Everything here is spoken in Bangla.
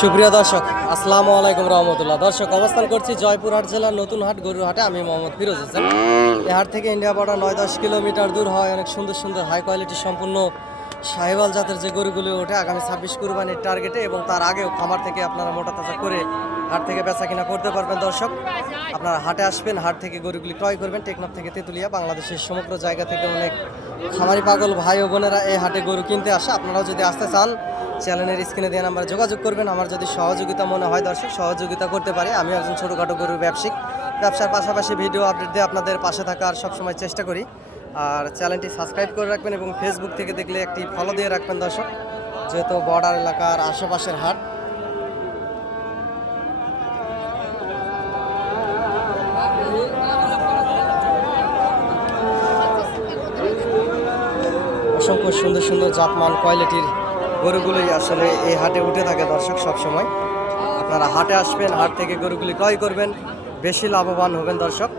সুপ্রিয় দর্শক, আসসালামু আলাইকুম রহমতুল্লাহ। দর্শক, অবস্থান করছি জয়পুরহাট জেলার নতুন হাট গরুর হাটে আমি মোহাম্মদ ফিরোজ হোসেন। এই হাট থেকে ইন্ডিয়া বর্ডার নয় দশ কিলোমিটার দূর হয়। অনেক সুন্দর সুন্দর হাই কোয়ালিটি সম্পূর্ণ সাহেবাল জাতের যে গরুগুলো ওঠে, আগামী ছাব্বিশ কুরবানির টার্গেটে এবং তার আগেও খামার থেকে আপনারা মোটা তাজা করে হাট থেকে বেচা কিনা করতে পারবেন দর্শক। আপনারা হাটে আসবেন, হাট থেকে গরুগুলি ক্রয় করবেন। টেকনাফ থেকে তেঁতুলিয়া, বাংলাদেশের সমগ্র জায়গা থেকে অনেক খামারি পাগল ভাই ও বোনেরা এই হাটে গরু কিনতে আসে। আপনারাও যদি আসতে চান চ্যানেলের স্ক্রিনে দেওয়া নাম্বারে যোগাযোগ করবেন। আমার যদি সহযোগিতা মনে হয় দর্শক, সহযোগিতা করতে পারে। আমি একজন ছোটোখাটো গরুর ব্যবসায়িক। ব্যবসার পাশাপাশি ভিডিও আপডেট দিয়ে আপনাদের পাশে থাকার সবসময় চেষ্টা করি। আর চ্যানেলটি সাবস্ক্রাইব করে রাখবেন এবং ফেসবুক থেকে দেখলে একটি ফলো দিয়ে রাখবেন দর্শক। যেহেতু বর্ডার এলাকার আশেপাশের হাট। অসংখ্য সুন্দর সুন্দর জাতমান কোয়ালিটির গরুগুলোই আসলে এই হাটে উঠে থাকে দর্শক সবসময়। আপনারা হাটে আসবেন, হাট থেকে গরুগুলি ক্রয় করবেন, বেশি লাভবান হবেন দর্শক।